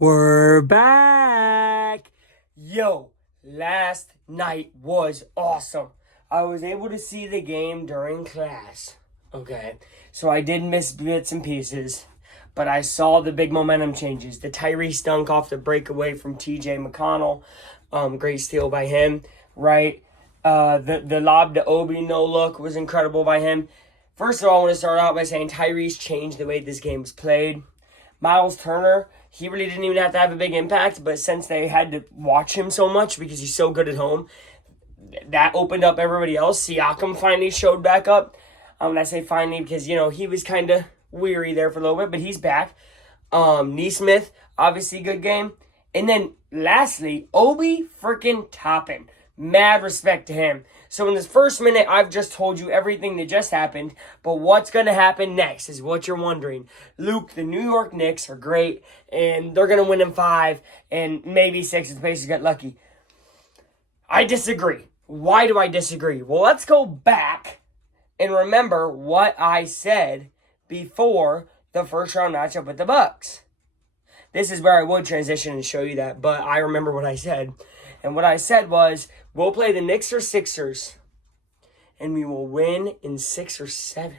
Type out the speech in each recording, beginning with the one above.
We're back. Yo, last night was awesome. I was able to see the game during class. Okay, so I did miss bits and pieces, but I saw the big momentum changes. The Tyrese dunk off the breakaway from TJ McConnell. Great steal by him, right? The lob to Obi no look was incredible by him. First of all, I want to start out by saying Tyrese changed the way this game was played. Miles Turner, he really didn't even have to have a big impact, but since they had to watch him so much because he's so good at home, that opened up everybody else. Siakam finally showed back up. And I say finally because, he was kind of weary there for a little bit, but he's back. Neesmith, obviously good game. And then lastly, Obi freaking Toppin. Mad respect to him. So in this first minute, I've just told you everything that just happened, but what's going to happen next is what you're wondering. Luke, the New York Knicks are great, and they're going to win in 5 and maybe 6 if the Pacers get lucky. I disagree. Why do I disagree? Well, let's go back and remember what I said before the first round matchup with the Bucks. This is where I would transition and show you that, but I remember what I said. And what I said was, we'll play the Knicks or Sixers, and we will win in 6 or 7.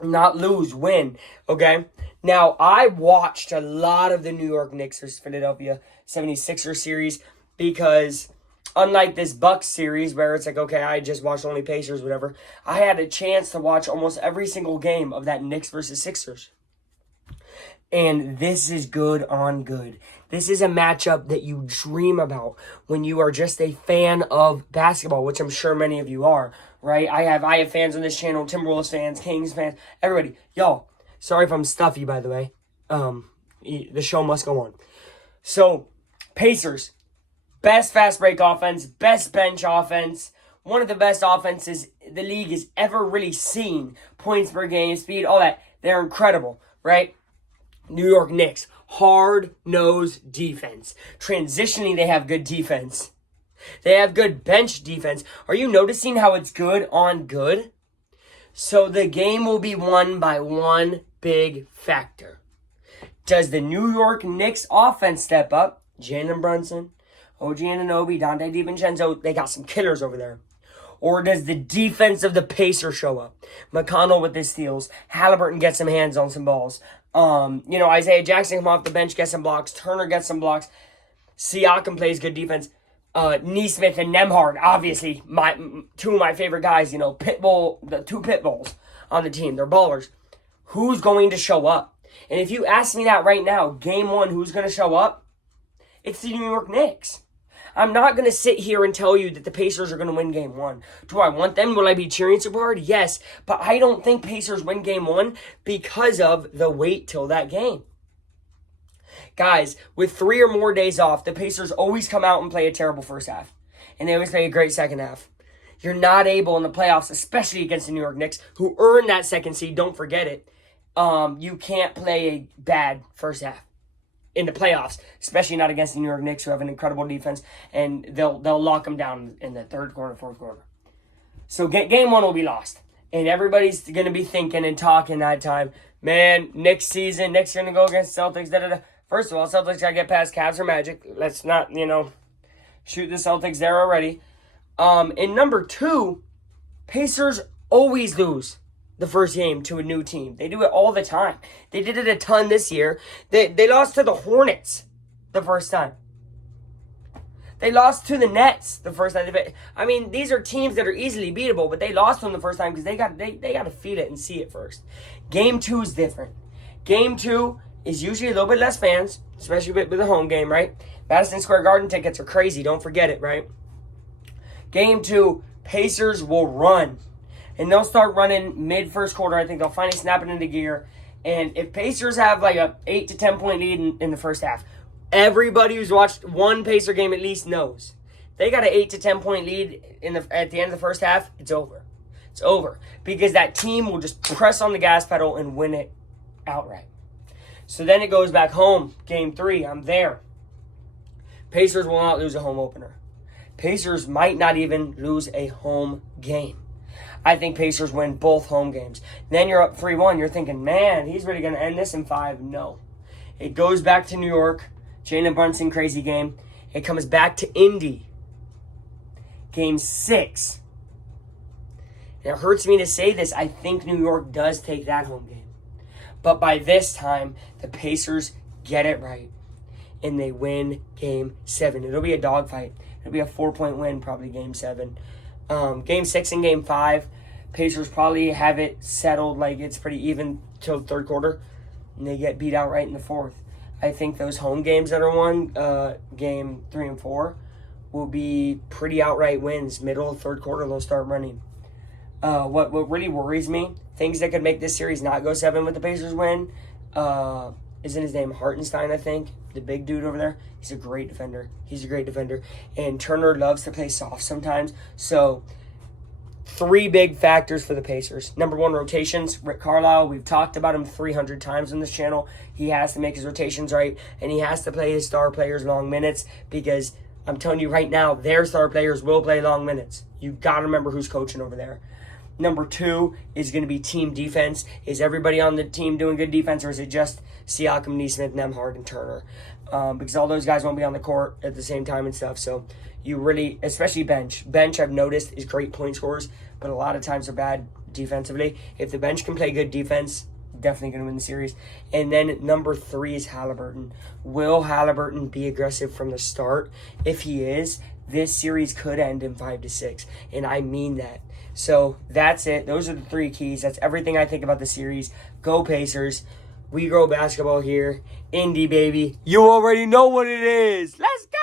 Not lose, win, okay? Now, I watched a lot of the New York Knicks versus Philadelphia 76ers series because unlike this Bucks series where it's like, okay, I just watched only Pacers, whatever, I had a chance to watch almost every single game of that Knicks versus Sixers. And this is good on good. This is a matchup that you dream about when you are just a fan of basketball, which I'm sure many of you are, right? I have fans on this channel, Timberwolves fans, Kings fans, everybody. Yo, sorry if I'm stuffy, by the way. The show must go on. So, Pacers, best fast break offense, best bench offense, one of the best offenses the league has ever really seen. Points per game, speed, all that. They're incredible, right? New York Knicks, hard-nosed defense. Transitioning, they have good defense. They have good bench defense. Are you noticing how it's good on good? So the game will be won by one big factor. Does the New York Knicks offense step up? Jalen Brunson, OG Anunoby, Dante DiVincenzo, they got some killers over there. Or does the defense of the Pacers show up? McConnell with his steals. Halliburton gets some hands on some balls. Isaiah Jackson come off the bench, gets some blocks. Turner gets some blocks. Siakam plays good defense. Neesmith and Nembhard, obviously, two of my favorite guys. the two pit bulls on the team. They're ballers. Who's going to show up? And if you ask me that right now, game 1, who's going to show up? It's the New York Knicks. I'm not going to sit here and tell you that the Pacers are going to win game 1. Do I want them? Will I be cheering super hard? Yes. But I don't think Pacers win game 1 because of the wait till that game. Guys, with 3 or more days off, the Pacers always come out and play a terrible first half. And they always play a great second half. You're not able in the playoffs, especially against the New York Knicks, who earned that second seed. Don't forget it. You can't play a bad first half in the playoffs, especially not against the New York Knicks, who have an incredible defense, and they'll lock them down in the third quarter, fourth quarter. So game 1 will be lost, and everybody's going to be thinking and talking that time, man, next season, Knicks are going to go against Celtics, da-da-da. First of all, Celtics got to get past Cavs or Magic. Let's not, shoot the Celtics there already. And number 2, Pacers always lose the first game to a new team. They do it all the time. They did it a ton this year. They lost to the Hornets the first time. They lost to the Nets the first time. I mean, these are teams that are easily beatable, but they lost them the first time because they got to feel it and see it first. Game 2 is different. Game 2 is usually a little bit less fans, especially with a home game, right? Madison Square Garden tickets are crazy. Don't forget it, right? Game 2, Pacers will run. And they'll start running mid-first quarter. I think they'll finally snap it into gear. And if Pacers have like a 8 to 10 point lead in the first half, everybody who's watched one Pacer game at least knows. They got an 8 to 10 point lead at the end of the first half, it's over. It's over. Because that team will just press on the gas pedal and win it outright. So then it goes back home. Game 3, I'm there. Pacers will not lose a home opener. Pacers might not even lose a home game. I think Pacers win both home games. Then you're up 3-1. You're thinking, man, he's really going to end this in 5. No. It goes back to New York. Jalen Brunson, crazy game. It comes back to Indy. Game 6. And it hurts me to say this. I think New York does take that home game. But by this time, the Pacers get it right. And they win Game 7. It'll be a dogfight. It'll be a 4-point win, probably Game 7. Game 6 and Game 5, Pacers probably have it settled like it's pretty even till the third quarter. And they get beat outright in the fourth. I think those home games that are won, Game 3 and 4, will be pretty outright wins. Middle of third quarter, they'll start running. What really worries me, things that could make this series not go 7 with the Pacers win, isn't his name Hartenstein, I think? The big dude over there. He's a great defender. And Turner loves to play soft sometimes. So, 3 big factors for the Pacers. Number 1, rotations. Rick Carlisle, we've talked about him 300 times on this channel. He has to make his rotations right, and he has to play his star players long minutes because I'm telling you right now, their star players will play long minutes. You got to remember who's coaching over there. Number 2 is going to be team defense. Is everybody on the team doing good defense, or is it just Siakam, Neesmith, Nembhard, and Turner? Because all those guys won't be on the court at the same time and stuff. So you really, especially bench. Bench, I've noticed, is great point scorers, but a lot of times they're bad defensively. If the bench can play good defense, definitely going to win the series. And then number 3 is Halliburton. Will Halliburton be aggressive from the start? If he is, this series could end in 5-6, and I mean that. So that's it. Those are the 3 keys. That's everything I think about the series. Go Pacers. We grow basketball here. Indy, baby. You already know what it is. Let's go.